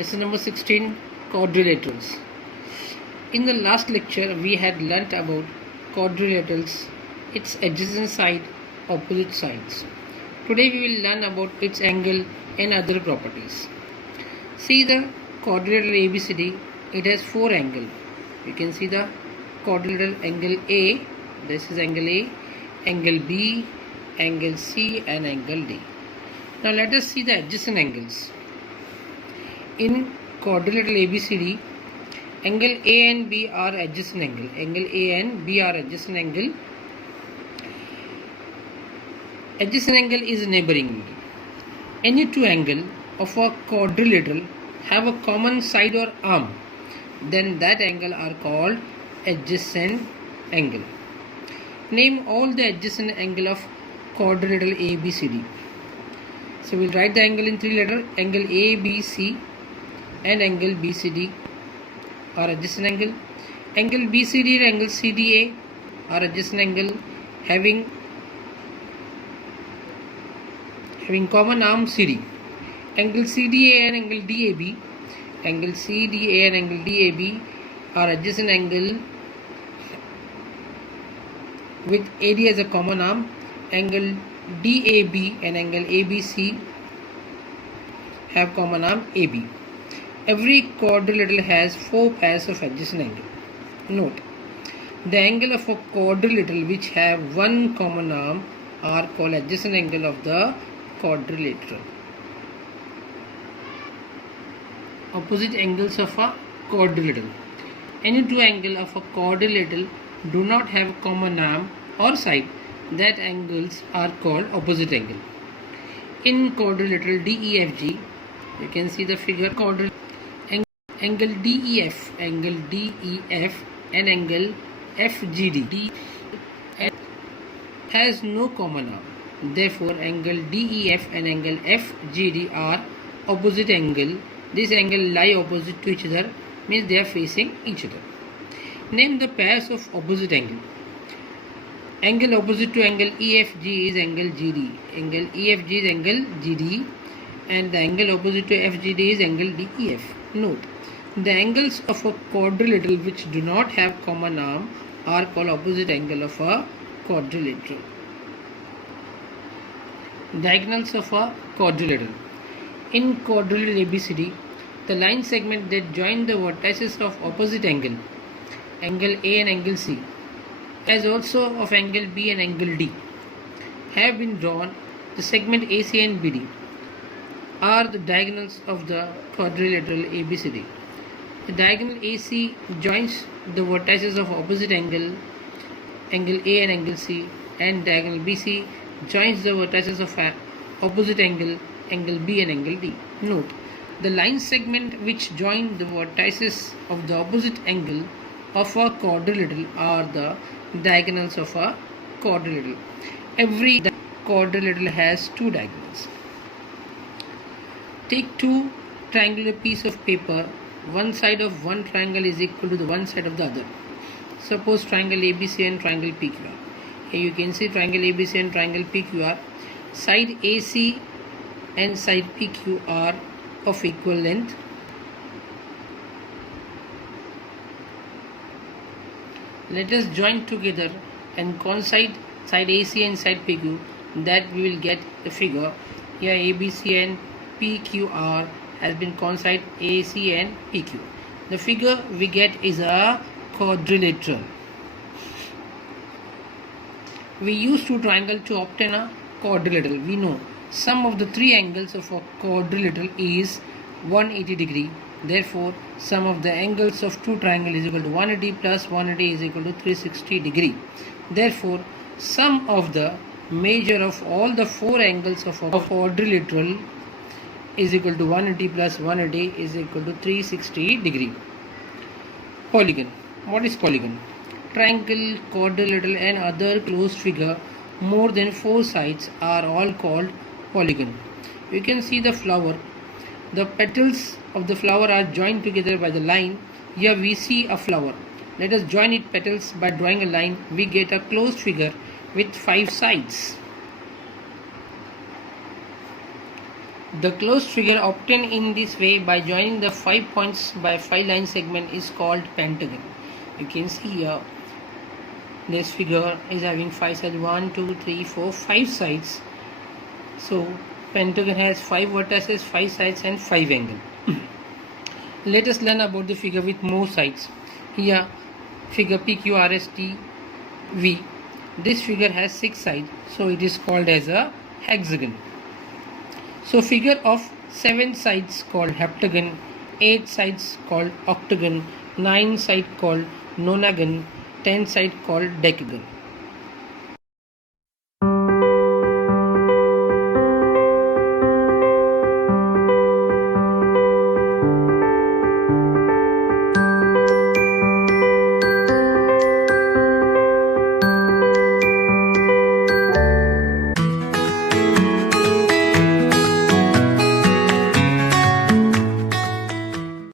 Lesson number 16, quadrilaterals. In the last lecture, we had learnt about quadrilaterals, its adjacent side, opposite sides. Today we will learn about its angle and other properties. See the quadrilateral ABCD, it has 4 angles. You can see the quadrilateral angle A, this is angle A, angle B, angle C and angle D. Now let us see the adjacent angles. In quadrilateral ABCD, angle A and B are adjacent angle. Angle A and B are adjacent angle. Adjacent angle is neighboring angle. Any two angles of a quadrilateral have a common side or arm, then that angle are called adjacent angle. Name all the adjacent angle of quadrilateral ABCD. So we'll write the angle in 3 letters. Angle ABC and angle BCD are adjacent angle. Angle BCD and angle CDA are adjacent angle having common arm CD. Angle CDA and angle DAB, angle CDA and angle DAB are adjacent angle with AD as a common arm. Angle DAB and angle ABC have common arm AB. Every quadrilateral has 4 pairs of adjacent angles. Note, the angle of a quadrilateral which have one common arm are called adjacent angle of the quadrilateral. Opposite angles of a quadrilateral. Any two angles of a quadrilateral do not have common arm or side, that angles are called opposite angle. In quadrilateral DEFG, you can see the figure quadrilateral angle DEF and angle FGD has no common arm. Therefore, angle DEF and angle FGD are opposite angle. This angle lie opposite to each other, means they are facing each other. Name the pairs of opposite angle. Angle opposite to angle EFG is angle GD. Angle EFG is angle GD and the angle opposite to FGD is angle DEF. Note, the angles of a quadrilateral which do not have common arm are called opposite angle of a quadrilateral. Diagonals of a quadrilateral. In quadrilateral ABCD, the line segment that join the vertices of opposite angle, angle A and angle C, as also of angle B and angle D, have been drawn. The segment AC and BD are the diagonals of the quadrilateral ABCD. The diagonal AC joins the vertices of opposite angle, angle A and angle C, and diagonal BC joins the vertices of opposite angle, angle B and angle D. Note, the line segment which join the vertices of the opposite angle of a quadrilateral are the diagonals of a quadrilateral. Every quadrilateral has 2 diagonals. Take 2 triangular piece of paper. One side of one triangle is equal to the one side of the other. Suppose triangle ABC and triangle PQR. Here you can see triangle ABC and triangle PQR. Side AC and side PQ are of equal length. Let us join together and coincide side AC and side PQ, that we will get the figure. Here ABC and PQR has been coincide AC and PQ. The figure we get is a quadrilateral. We use 2 triangles to obtain a quadrilateral. We know sum of the 3 angles of a quadrilateral is 180 degree. Therefore, sum of the angles of 2 triangles is equal to 180 plus 180 is equal to 360 degree. Therefore, sum of the measure of all the 4 angles of a quadrilateral is equal to 180 plus 180 is equal to 360 degree. Polygon. What is polygon? Triangle, quadrilateral and other closed figure more than 4 sides are all called polygon. You can see the flower. The petals of the flower are joined together by the line. Here we see a flower. Let us join its petals by drawing a line. We get a closed figure with 5 sides. The closed figure obtained in this way by joining the 5 points by 5 line segment is called pentagon. You can see here this figure is having 5 sides, 1, 2, 3, 4, 5 sides. So pentagon has 5 vertices, 5 sides and 5 angles. Let us learn about the figure with more sides. Here figure PQRSTV. This figure has 6 sides, so it is called as a hexagon. So figure of 7 sides called heptagon, 8 sides called octagon, 9 sides called nonagon, 10 sides called decagon.